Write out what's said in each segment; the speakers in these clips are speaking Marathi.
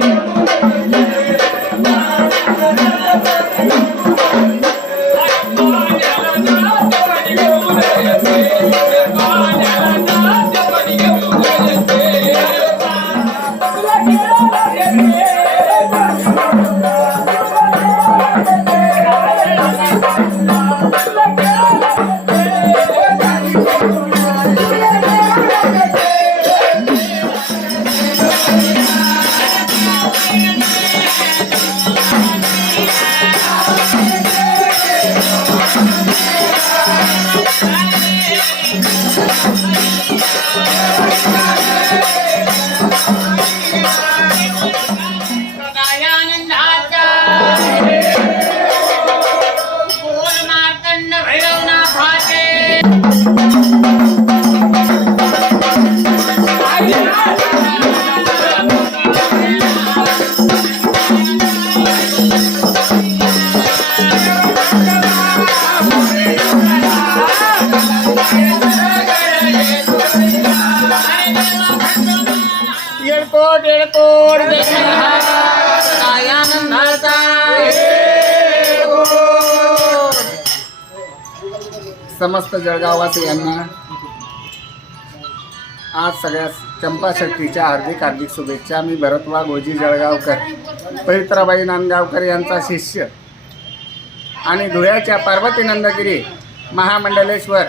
Amém. Yeah. मार्तंड भैरवनाथाचे समस्त जळगाववासियांना आज सगळ्या चंपा षष्टीच्या हार्दिक हार्दिक शुभेच्छा. मी भरतवा गोजी जळगावकर पवित्राबाई नांदगावकर यांचा शिष्य आणि धुळ्याच्या पार्वती नंदगिरी महामंडलेश्वर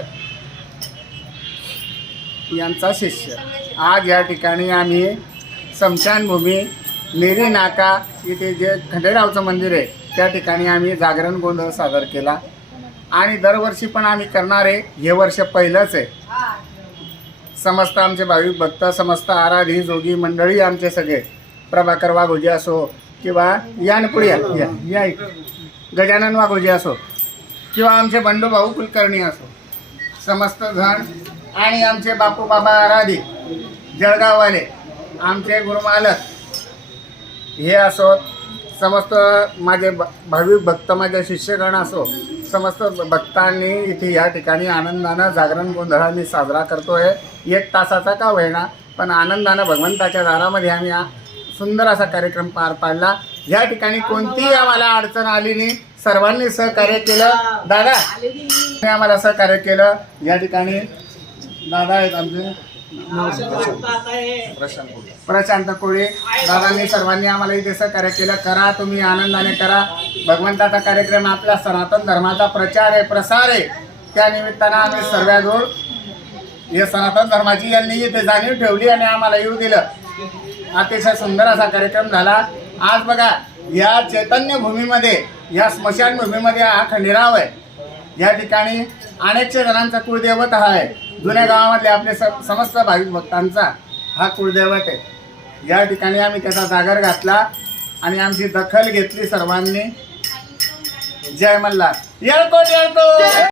यांचा शिष्य. आज या ठिकाणी आम्ही स्मशानभूमी नेरी नाका इथे जे खंडेरावचं मंदिर आहे त्या ठिकाणी आम्ही जागरण गोंधळ सादर केला. आणि दरवर्षी पण आम्ही करणार आहे हे वर्ष पहिलंच आहे. समस्त आमचे भाविक भक्त समस्त आराधी जोगी मंडळी आमचे सगळे प्रभाकर वाघोजी असो किंवा यानपुढे या या, गजानन वाघोजी असो किंवा आमचे बंडू भाऊ कुलकर्णी असो. समस्त जण आणि आमचे बापू बाबा आराधी जळगाववाले आमचे गुरुमालक हे असो समस्त माझे भ- भाविक भक्त माझे शिष्यगण असो समस्त भक्तांनी इथे या ठिकाणी आनंदानं जागरण गोंधळ आम्ही साजरा करतोय. एक तासाचा का होईना पण आनंदानं भगवंताच्या दारामध्ये आम्ही हा सुंदर असा कार्यक्रम पार पाडला. या ठिकाणी कोणतीही आम्हाला अडचण आली नाही. सर्वांनी सहकार्य केलं. दादा आम्हाला सहकार्य केलं. या ठिकाणी दादा आहेत आमचे. प्रशांत कोळी. दादांनी सर्वांनी आम्हाला इथे सहकार्य केलं. करा तुम्ही आनंदाने करा. भगवंताचा कार्यक्रम आपल्या सनातन धर्माचा प्रचार आहे प्रसार आहे. त्या निमित्तानं आम्ही सर्वजोड हे सनातन धर्माची यांनी इथे जाणीव ठेवली आणि आम्हाला येऊ दिलं. अतिशय सुंदर असा कार्यक्रम झाला. आज बघा या चैतन्य भूमीमध्ये या स्मशानभूमीमध्ये हा खंडेराव आहे. या ठिकाणी अनेकशे जणांचा कुळदैवत हा आहे. जुन्या गावामधले आपले स समस्त भाविक भक्तांचा हा कुळदैवत आहे. या ठिकाणी आम्ही त्याचा जागर घातला आणि आमची दखल घेतली सर्वांनी. जय मल्हार. येळकोट येळकोट!